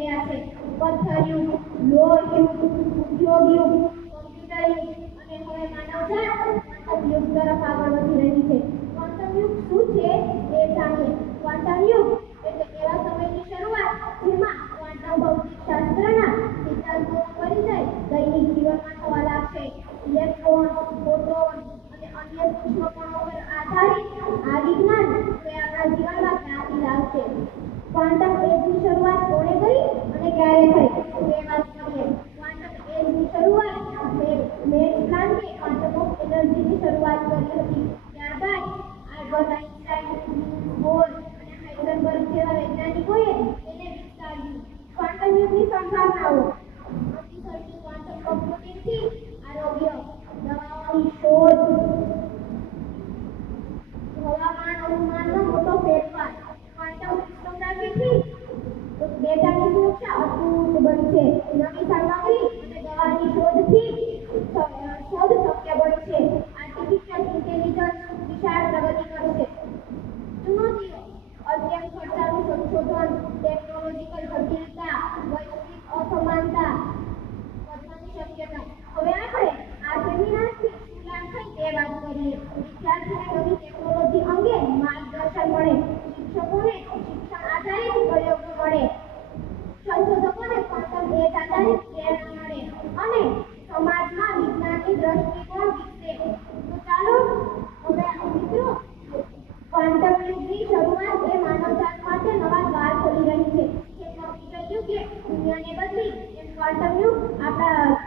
રહ્યા છે. પથ્થર યુગ, લોહ યુગ, ઉદ્યોગ યુગ, કમ્પ્યુટર યુગ અને હવે માનવજાત ક્વોન્ટમ યુગ તરફ આગળ વધી રહી છે. ક્વોન્ટમ યુગ શું છે એ જાણીએ. ક્વોન્ટમ યુગ એટલે એવા સમયની શરૂઆત જેમાં ક્વોન્ટમ ભૌતિકશાસ્ત્રના સિદ્ધાંતોનો પરિચય દૈનિક જીવનમાં થવા લાગશે. ઇલેક્ટ્રોન, પ્રોટોન અને અન્ય સૂક્ષ્મ કણો પર આધારિત આ વિજ્ઞાન હવે આપણા જીવનમાં ક્રાંતિ લાવશે. ક્વોન્ટમ એજની શરૂઆત કોણે કરી અને ક્યારે થઈ તે વાત કરીએ. ક્વોન્ટમ એજની શરૂઆત મેક્સ પ્લાન્કે ક્વોન્ટમ ઓફ એનર્જીની શરૂઆત કરી હતી. ત્યારબાદ આલ્બર્ટ આઇન્સ્ટાઈન, બોર અને હાઇઝનબર્ગ જેવા વૈજ્ઞાનિકોએ તેને વિકસાવ્યું. ક્વોન્ટમ યુગની સંભાવનાઓ: અતિઝડપી ક્વોન્ટમ કમ્પ્યુટિંગથી આરોગ્ય, દવાઓની શોધ, હવામાન અનુમાનમાં મોટો ફેરફાર, ક્વોન્ટમ ક્રિપ્ટોગ્રાફીથી ડેટાની સુરક્ષા અદ્ભુત બનશે. નવી સામગ્રી અને દવાની શોધ શક્ય બનશે. આર્ટિફિશિયલ ઇન્ટેલિજન્સ વિશાળ પ્રગતિ કરશે. ચુનૌતીઓ: અત્યંત ખર્ચાળું સંશોધન, ટેકનોલોજીકલ જટિલતા, વૈશ્વિક અસમાનતા વધવાની શક્યતા. હવે આપણે આ સેમિનારથી શું લાભ થાય તે વાત કરીએ. વિદ્યાર્થીઓને નવી ટેકનોલોજી અંગે માર્ગદર્શન મળે, શિક્ષકોને શિક્ષણ આધારિત પ્રયોગો મળે, સંશોધકોને ક્વોન્ટમ એજ આધારિત પ્રેરણા મળે અને સમાજમાં વિજ્ઞાનની દ્રષ્ટિકોણ વિકસે. તો ચાલો હવે મિત્રો, ક્વોન્ટમ યુગની શરૂઆત એ માનવજાત માટે નવા દ્વાર ખોલી રહી છે. જે કમ્પ્યુટર યુગે દુનિયાને બદલી એમ ક્વોન્ટમ યુગ આપણા